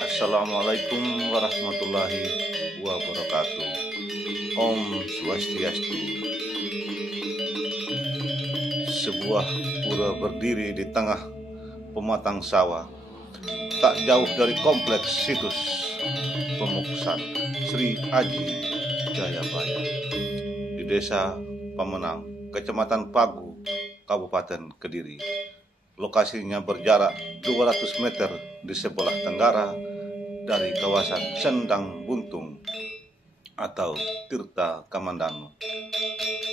Assalamualaikum warahmatullahi wabarakatuh. Om Swastiastu. Sebuah pura berdiri di tengah pematang sawah, tak jauh dari kompleks situs pemuksan Sri Aji Jayabaya di Desa Pemenang, Kecamatan Pagu, Kabupaten Kediri. Lokasinya berjarak 200 meter di sebelah tenggara dari kawasan Sendang Buntung atau Tirta Kamandanu.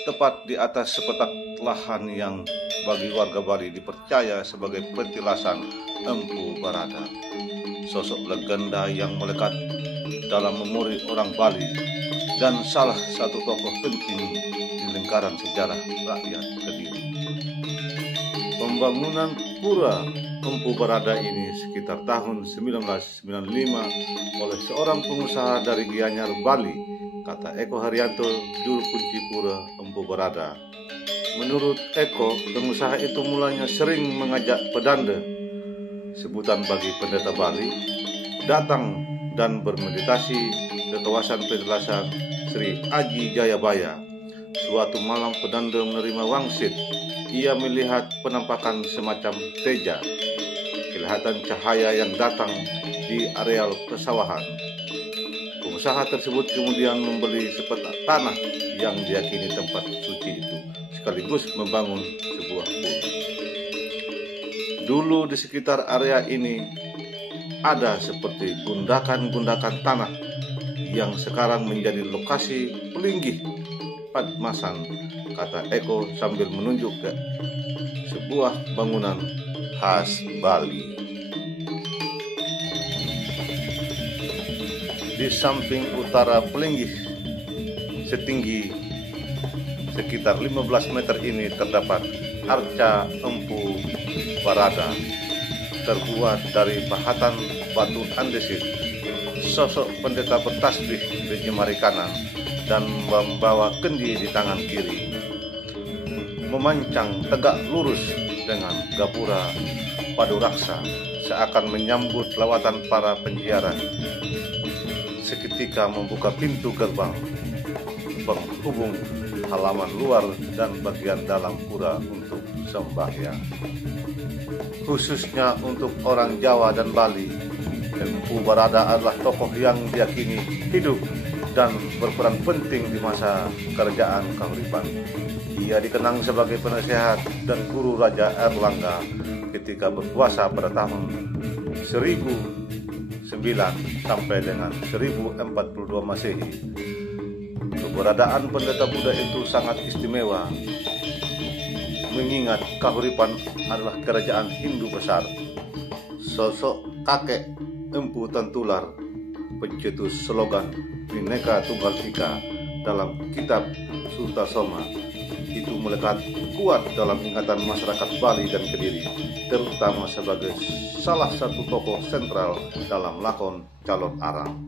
Tepat di atas sepetak lahan yang bagi warga Bali dipercaya sebagai petilasan Empu Barada, sosok legenda yang melekat dalam memori orang Bali dan salah satu tokoh penting di lingkaran sejarah rakyat Kediri. Pembangunan Pura Empu Barada ini sekitar tahun 1995 oleh seorang pengusaha dari Gianyar, Bali, kata Eko Haryanto, juru kunci Pura Empu Barada. Menurut Eko, pengusaha itu mulanya sering mengajak pedanda, sebutan bagi pendeta Bali, datang dan bermeditasi ke kawasan petilasan Sri Aji Jayabaya. Suatu malam pedanda menerima wangsit. Ia melihat penampakan semacam teja, kelihatan cahaya yang datang di areal persawahan. Pengusaha tersebut kemudian membeli sepetak tanah yang diyakini tempat suci itu, sekaligus membangun sebuah pura. Dulu di sekitar area ini ada seperti gundakan-gundakan tanah yang sekarang menjadi lokasi pelinggih Padmasan, kata Eko sambil menunjuk ke sebuah bangunan khas Bali. Di samping utara pelinggih setinggi sekitar 15 meter ini terdapat arca Empu Barada terbuat dari pahatan batu andesit. Sosok pendeta bertasbih di jemari kanan dan membawa kendi di tangan kiri, memancang tegak lurus dengan gapura padu raksa, seakan menyambut lawatan para penziarah. Seketika membuka pintu gerbang penghubung halaman luar dan bagian dalam pura untuk sembahyang. Khususnya untuk orang Jawa dan Bali, Empu Barada adalah tokoh yang diyakini hidup dan berperan penting di masa kerajaan Kahuripan. Ia dikenang sebagai penasehat dan guru Raja Erlangga ketika berkuasa pada tahun 1009 sampai dengan 1042 Masehi. Keberadaan pendeta Buddha itu sangat istimewa, mengingat Kahuripan adalah kerajaan Hindu besar. Sosok kakek Empu Tantular, pencetus slogan Bhinneka Tunggal Ika dalam kitab Sutasoma, itu melekat kuat dalam ingatan masyarakat Bali dan Kediri, terutama sebagai salah satu tokoh sentral dalam lakon Calon Arang.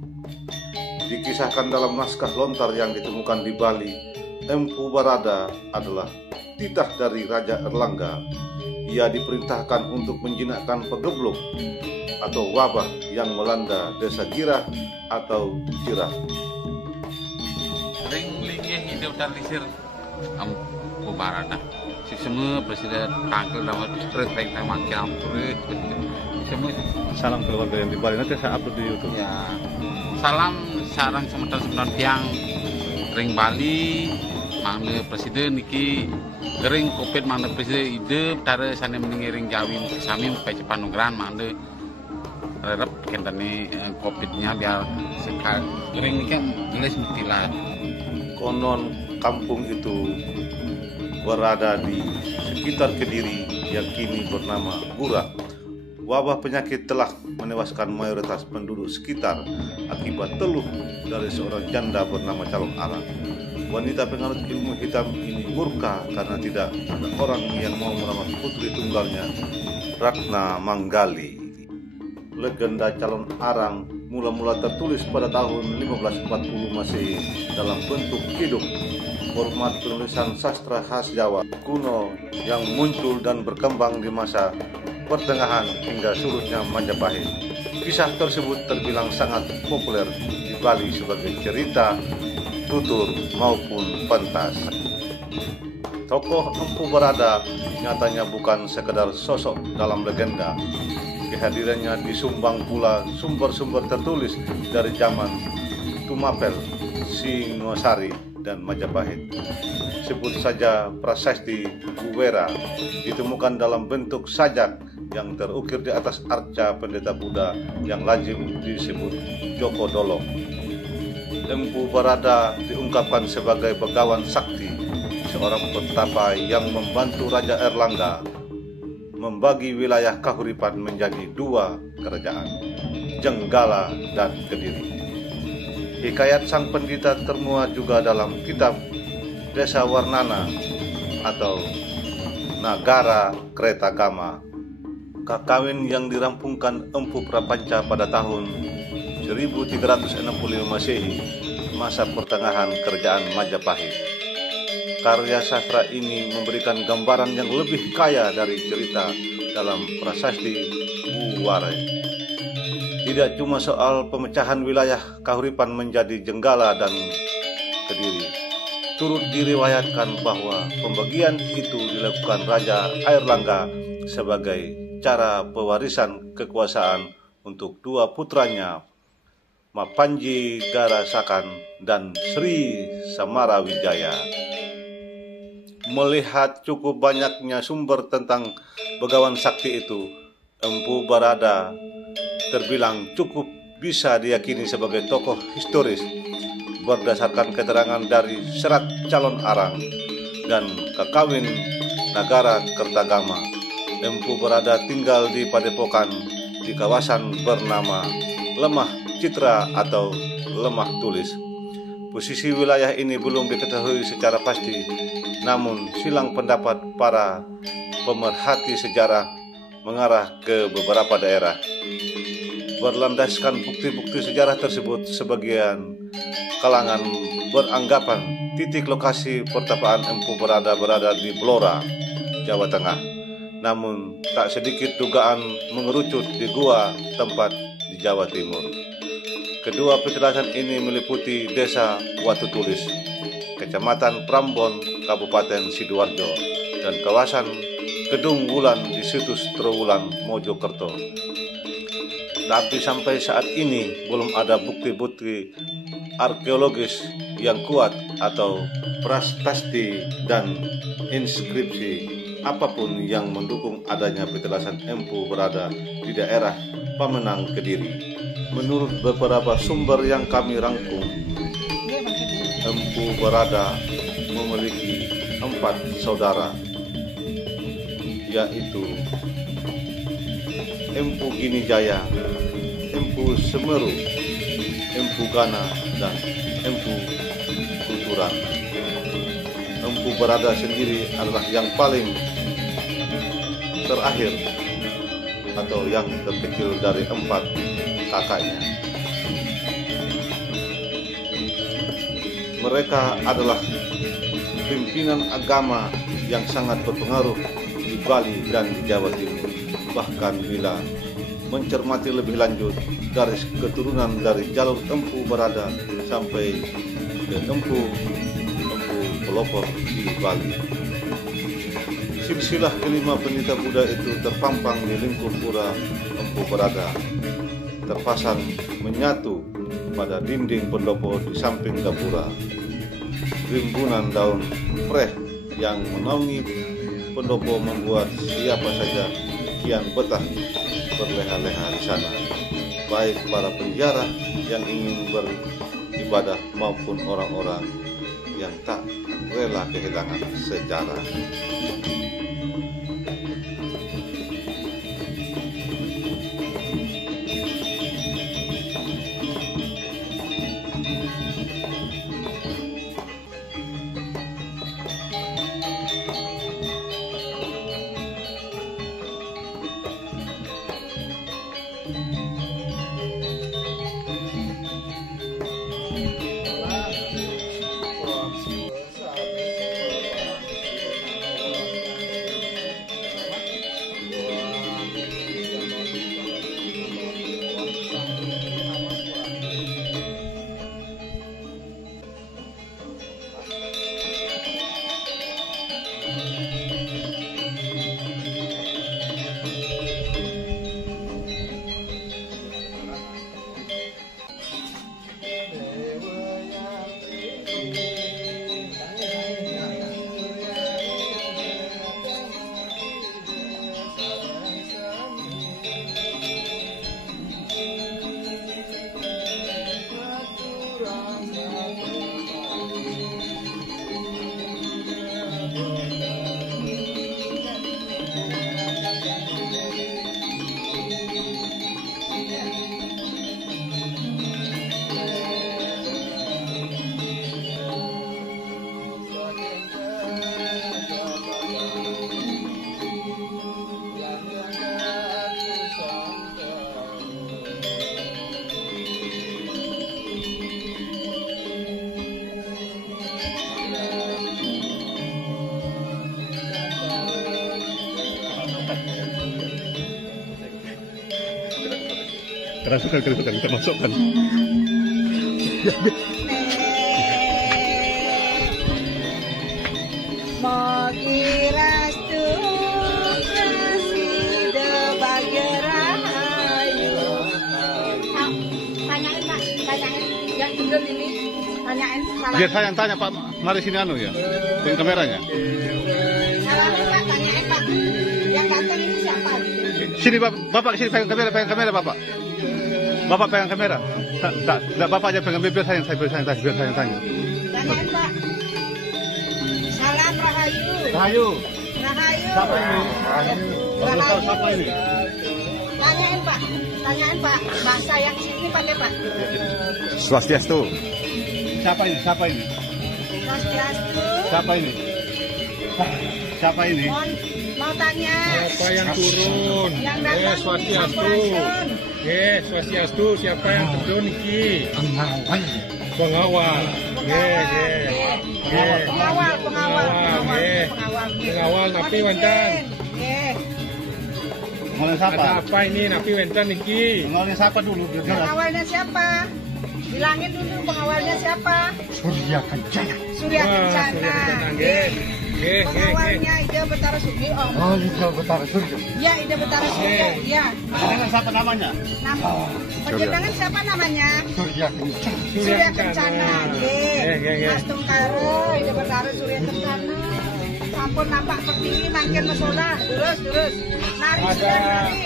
Dikisahkan dalam naskah lontar yang ditemukan di Bali, Empu Barada adalah titah dari Raja Erlangga. Ia diperintahkan untuk menjinakkan pegebluk atau wabah yang melanda desa Girah atau Cirah. Ring-lingnya hidup dan lisir Empu Barada. Si semua presiden tangkel dalam terus makin ampun. Semua Salam keluarga yang di Bali, nanti saya upload di YouTube. ya. Salam sarang semetan tiang ring Bali. Mana presiden niki gering covid mana presiden hidup tara sana mengiring Jawi sami sampai cepat nugran mana harap kentane covidnya biar sekali gering ini kan jelas mutilah. Konon kampung itu berada di sekitar Kediri yang kini bernama Gura. Wabah penyakit telah menewaskan mayoritas penduduk sekitar akibat teluh dari seorang janda bernama Calon Arang. Wanita penganut ilmu hitam ini murka karena tidak ada orang yang mau melamar putri tunggalnya, Ratna Manggali. Legenda Calon Arang mula-mula tertulis pada tahun 1540 Masehi dalam bentuk kidung, format penulisan sastra khas Jawa kuno yang muncul dan berkembang di masa pertengahan hingga surutnya Majapahit. Kisah tersebut terbilang sangat populer di Bali sebagai cerita, tutur, maupun pentas. Tokoh Empu Barada nyatanya bukan sekedar sosok dalam legenda. Kehadirannya disumbang pula sumber-sumber tertulis dari zaman Tumapel, Singosari, dan Majapahit. Sebut saja prasasti Buwera ditemukan dalam bentuk sajak yang terukir di atas arca pendeta Buddha yang lazim disebut Joko Dolok. Empu Barada diungkapkan sebagai begawan sakti, seorang petapa yang membantu Raja Erlangga membagi wilayah Kahuripan menjadi 2 kerajaan, Jenggala dan Kediri. Hikayat sang pendeta termuat juga dalam kitab Desa Warnana atau Nagara Kretagama, kakawin yang dirampungkan Empu Prapanca pada tahun 1365 Masehi, masa pertengahan kerajaan Majapahit. Karya sastra ini memberikan gambaran yang lebih kaya dari cerita dalam prasasti Buware. Tidak cuma soal pemecahan wilayah Kahuripan menjadi Jenggala dan Kediri, turut diriwayatkan bahwa pembagian itu dilakukan Raja Airlangga sebagai cara pewarisan kekuasaan untuk 2 putranya, Mapanji Garasakan dan Sri Samarawijaya. Melihat cukup banyaknya sumber tentang begawan sakti itu, Empu Barada terbilang cukup bisa diyakini sebagai tokoh historis berdasarkan keterangan dari serat calon arang dan kakawin Nagara Kertagama. Empu Barada tinggal di padepokan di kawasan bernama Lemah Citra atau Lemah Tulis. Posisi wilayah ini belum diketahui secara pasti, namun silang pendapat para pemerhati sejarah mengarah ke beberapa daerah. Berlandaskan bukti-bukti sejarah tersebut, sebagian kalangan beranggapan titik lokasi pertapaan Empu Barada berada di Blora, Jawa Tengah. Namun tak sedikit dugaan mengerucut di gua tempat di Jawa Timur. Kedua petilasan ini meliputi Desa Watu Tulis, Kecamatan Prambon, Kabupaten Sidoarjo, dan kawasan Kedung Wulan di situs Trowulan, Mojokerto. Tapi sampai saat ini belum ada bukti-bukti arkeologis yang kuat atau prasasti dan inskripsi apapun yang mendukung adanya petilasan Empu Barada di daerah Pamenang, Kediri. Menurut beberapa sumber yang kami rangkum, Empu Barada memiliki 4 saudara, yaitu Empu Ginijaya, Empu Semeru, Empu Gana, dan Empu Kuturan. Empu Barada sendiri adalah yang paling terakhir atau yang terkecil dari 4 kakaknya. Mereka adalah pimpinan agama yang sangat berpengaruh di Bali dan di Jawa Timur. Bahkan bila mencermati lebih lanjut garis keturunan dari jalur Empu Barada sampai ke Empu Pelopor di Bali. Silsilah kelima pendeta Buddha itu terpampang di lingkup pura Empu Barada, terpasang menyatu pada dinding pendopo di samping gapura. Rimbunan daun preh yang menaungi pendopo membuat siapa saja kian betah berleha-leha di sana, baik para penjara yang ingin beribadah maupun orang-orang yang tak rela kehilangan sejarah. Kerasukan kita masukkan. Mogiras tuh kasih bagerahayu. Tanyain Pak, tanyain yang gendut ini, tanyain. Biar saya yang tanya Pak, mari sini anu ya, dengan kameranya. Salamin Pak, tanyain Pak, yang datang ini siapa? Sini Bapak sini pegang kamera Bapak. Bapak pegang kamera. Tak Bapak aja pegang biar saya yang tanya. Tanyain Pak. Salam Rahayu. Rahayu. Rahayu. Siapa ini? Tanyain Pak, bahasa yang sini pakai Pak. Swastiastu. Siapa ini? Swastiastu. Siapa ini? Mau tanya. Siapa yang turun? Yang datang Swastiastu. Swastiastu. Siapa yang turun iki? Pengawal. Pengawal napi wancan. Pengawalnya siapa? Ada apa ini napi wancan iki? Pengawalnya siapa dulu? Pengawalnya siapa? Bilangin dulu pengawalnya siapa? Surya Kencana. Pengawalnya Ida Betara Surya Om. Oh, Ida Betara Surya. Ya, Ida Betara Surya. Ya. Dengan siapa namanya? Penjenengan siapa namanya? Surya Kencana. Surya Kencana. Mas Tungkare, Ida Betara Surya Kencana. Sampun nampak berdiri makin mesola. Terus. Nari.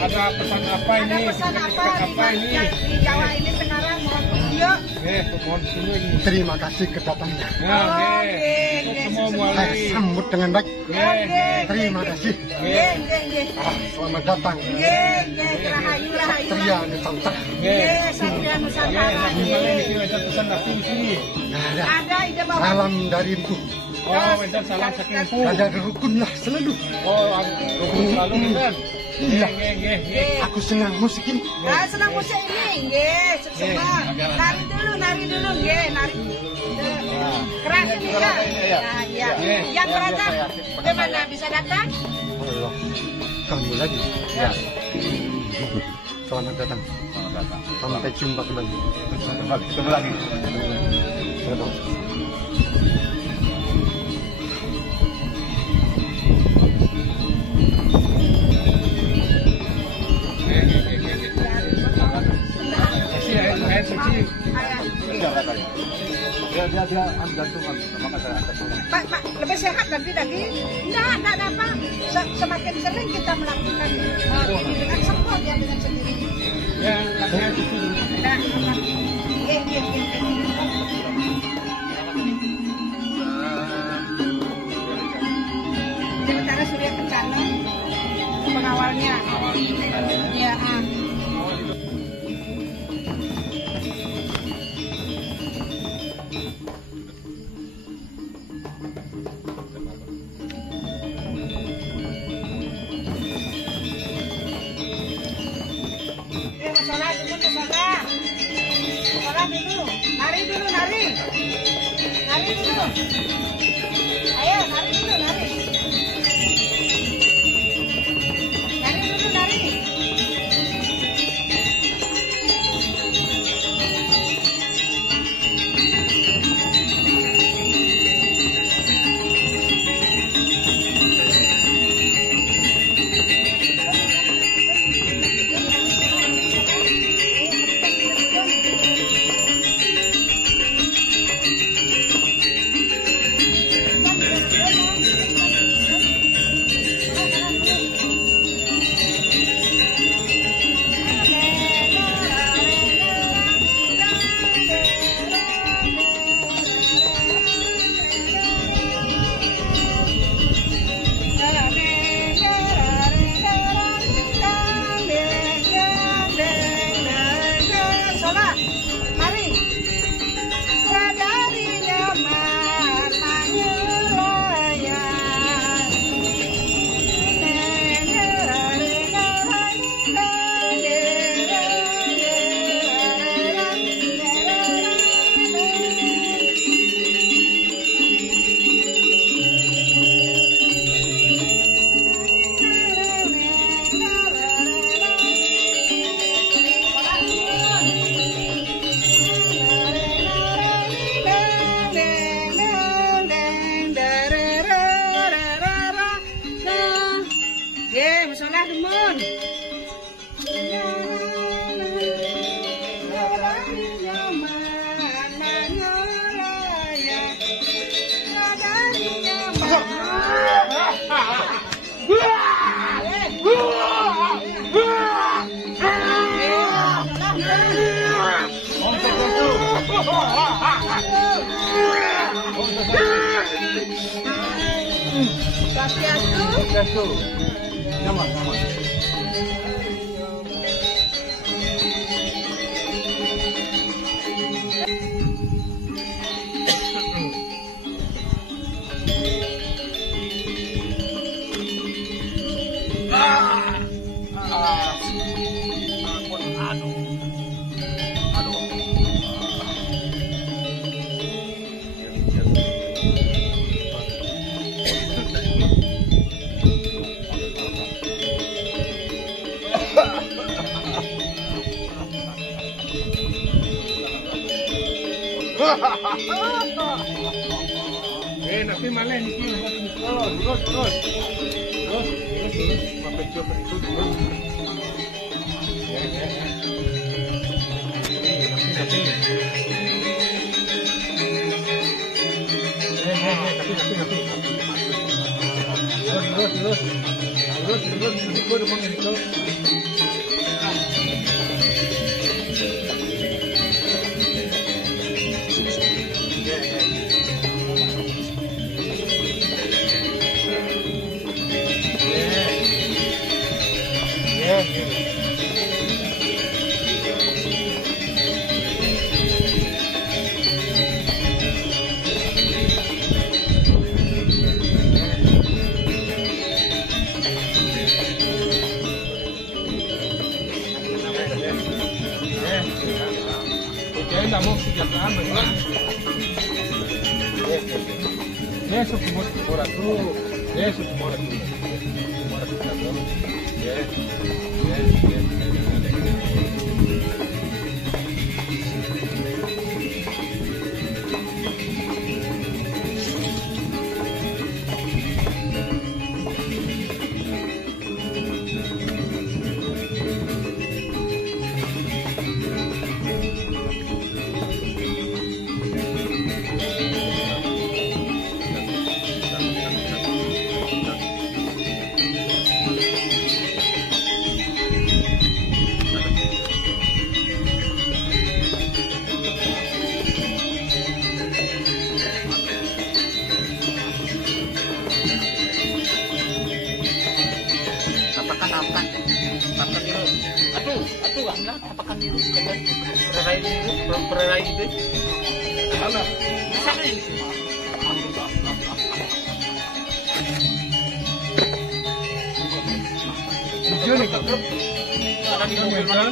Ada pesan apa ini? Ada pesan apa di Jawa ini sekarang mohon video. Mohon video ini. Terima kasih kedatangannya. Semua muali. Saya sambut dengan baik. Terima kasih. Selamat datang. Rahayu. Satria Nusantara. Satria Nusantara. Pesan napi di sini. Ada ide bawa. Salam dari Mpu. Oh, wancan salam saking Mpu. Ada rukun lah selalu. Oh, rukun selalu kan? Iya. Aku senang musik ini. Senang musik ini. Semua. Nari dulu. Nari. Keras ini kan? Ya. Yang berada bagaimana bisa datang? Allah, kamu lagi. Ya. Selamat datang. Sampai jumpa kembali. Ketemu lagi. Air suci. Dia gantungan, maka saya angkat sungai. Pak, lebih sehat nanti. Enggak apa. Semakin sering kita melakukan ini dengan semua ya dengan sendiri. Ya, air suci. Sementara Surya Kencana pengawalnya. Ya. Nari dulu. Ayo, nari dulu. Swastiastu. Nama. Tapi malah ini terus. Sampai coba itu terus. Terus. Estamos kesejahteraan benar. Eso como por tú, eso como por tú. Pererai itu. Mana? Sana ini. Video nih kak. Ada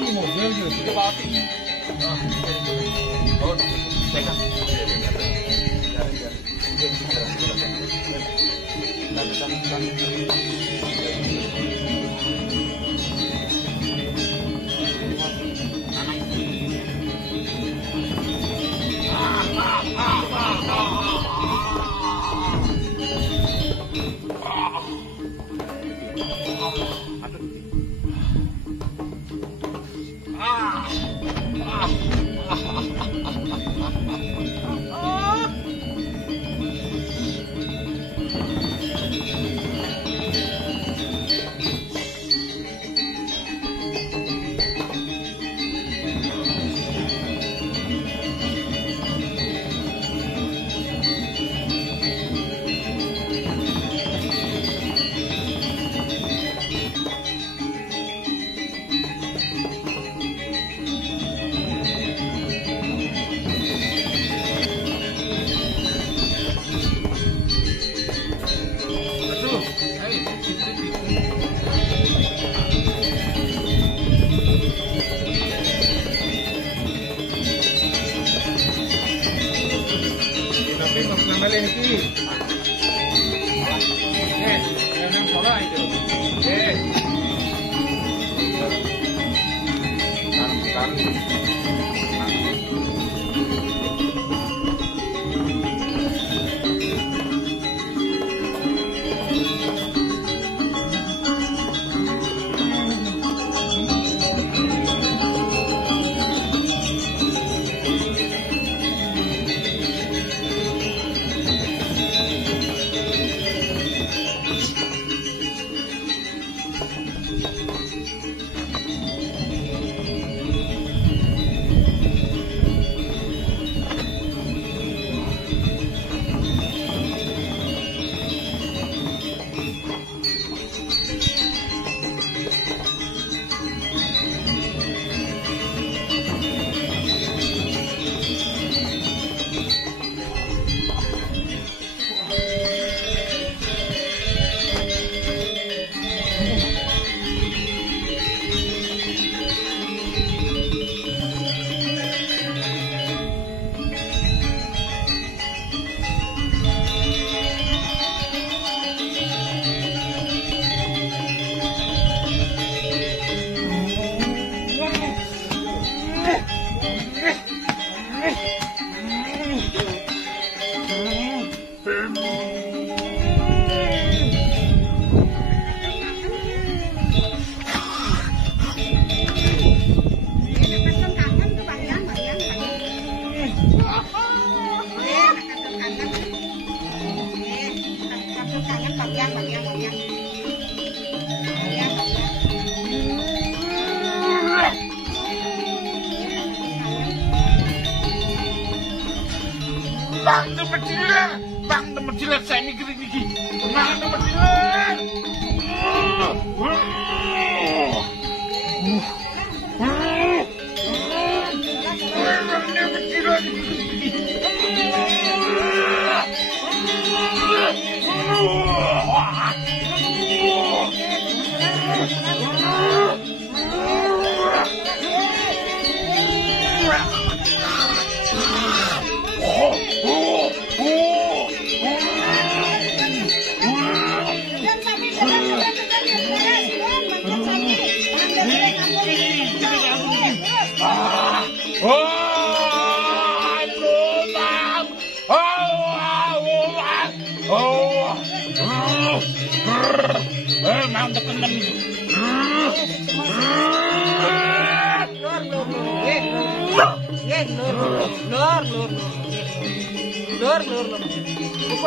di mobil juga. Itu bawa. Oh, pegang. Bang temen cilet saya ini gini. Bang temen cilet.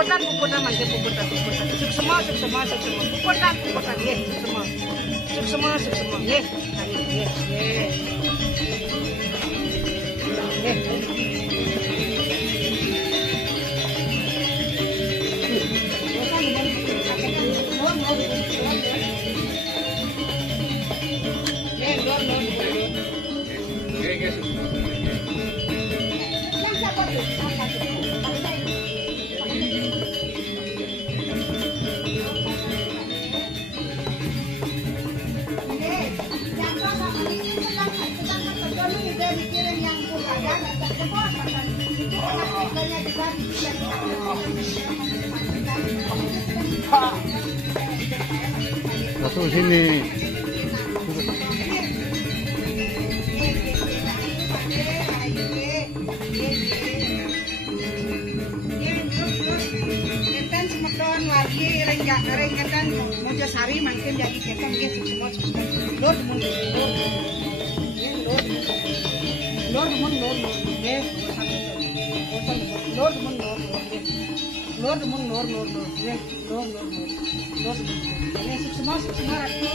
Puputan mangke puputan. Suk semua. Puputan ye, suk semua. Ye. Satu sini. Renggan Mojosari mungkin jadi ketong gitu semua. Lor mun. Semua ratu.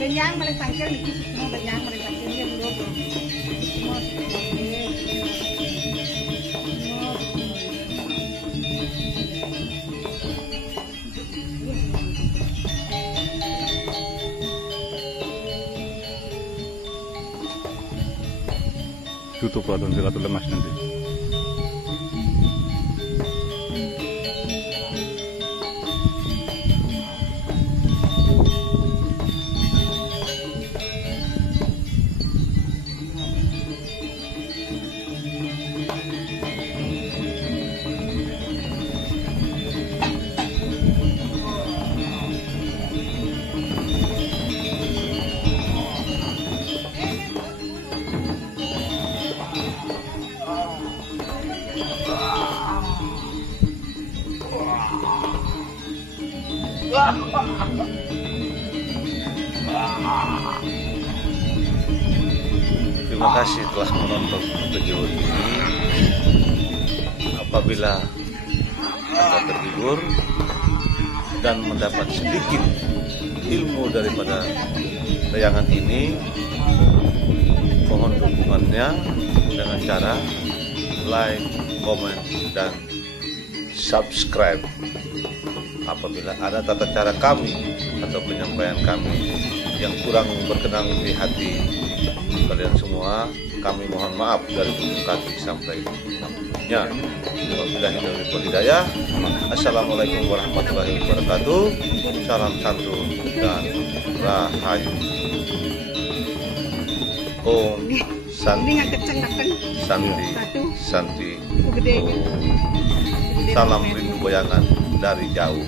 Benyang mulai tangkir niki semua benyang mulai tangkir ya lor. Semua. Tutup atau tidak lemas nanti. Terima kasih telah menonton video ini. Apabila Anda terhibur dan mendapat sedikit ilmu daripada tayangan ini, mohon dukungannya dengan cara like, komen, dan subscribe. Apabila ada tata cara kami atau penyampaian kami yang kurang berkenan di hati kalian semua, kami mohon maaf dari ujung kaki sampai ujungnya. Wabillahi taufiq wal hidayah. Assalamualaikum warahmatullahi wabarakatuh. Salam santun dan rahayu. Om Santi. Salam rindu bayangan dari jauh.